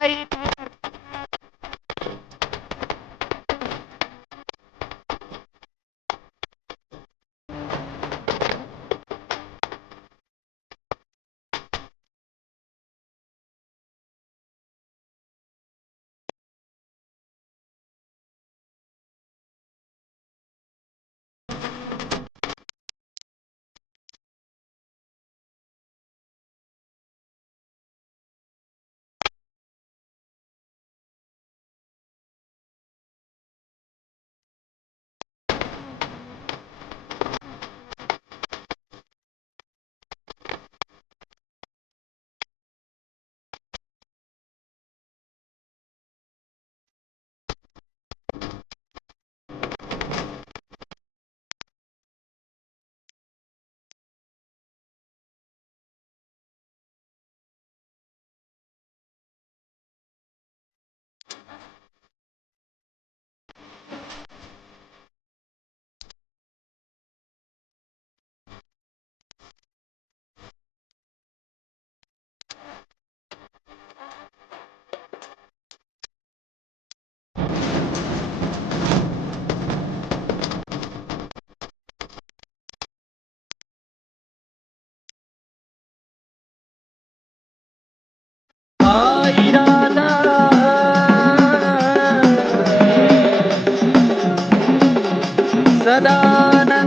Bye. sadana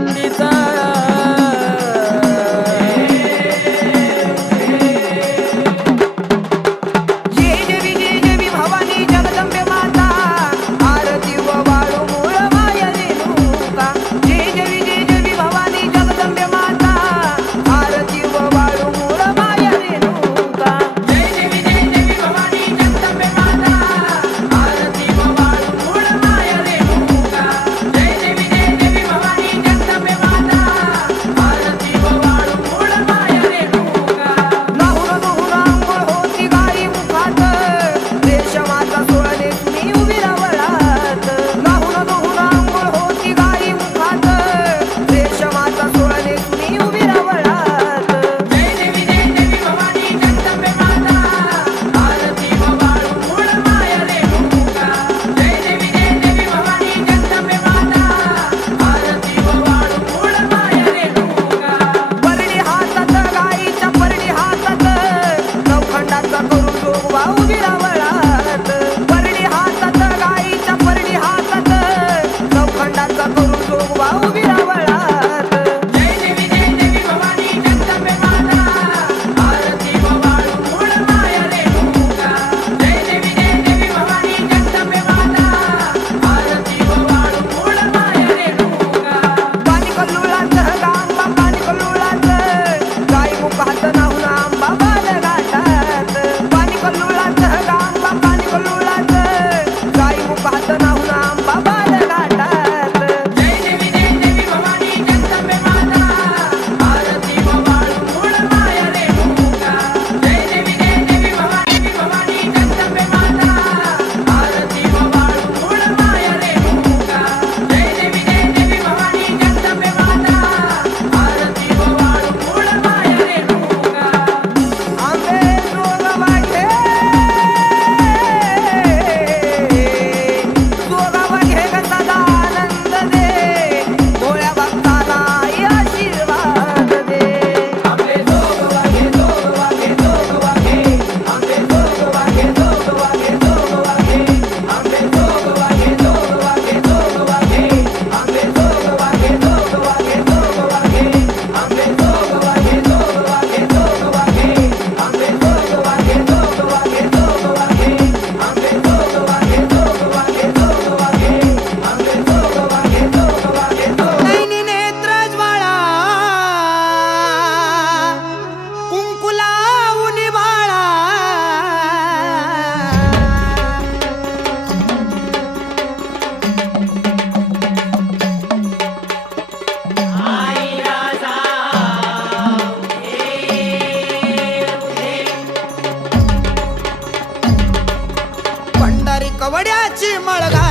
மச்சி மழகா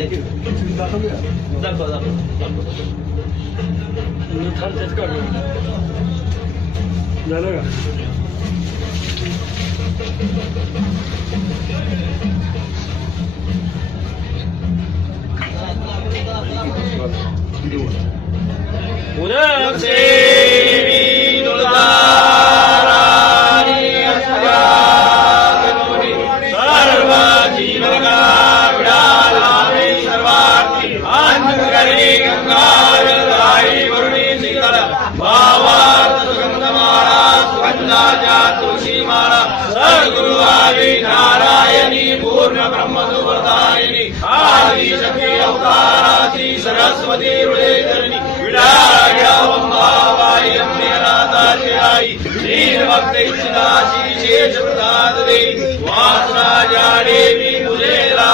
देखियो देखो देखो ये थाल चेक कर जानेगा 오늘 혹시 காளி சக்தி அவதாராதி சரஸ்வதி உதயதரணி விடாயாவம்பாவாய் அம்மையநாதாசிராய் ஸ்ரீரபக்தை சிதாசி சேஷ பிரதாததை வாசராஜா தேவி புலேலா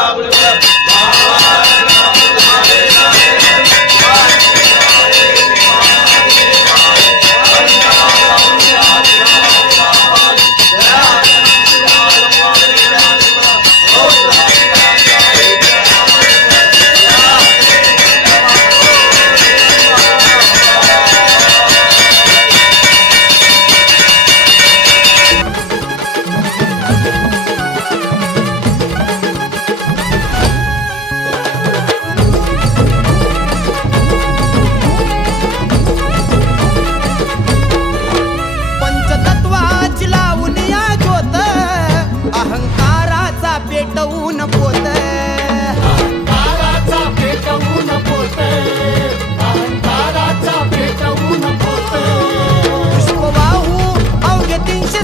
ऊन पोत अंधाराचा पेटवून पोत अंधाराचा पेटवून पोत पुष्पबाहू तीनशे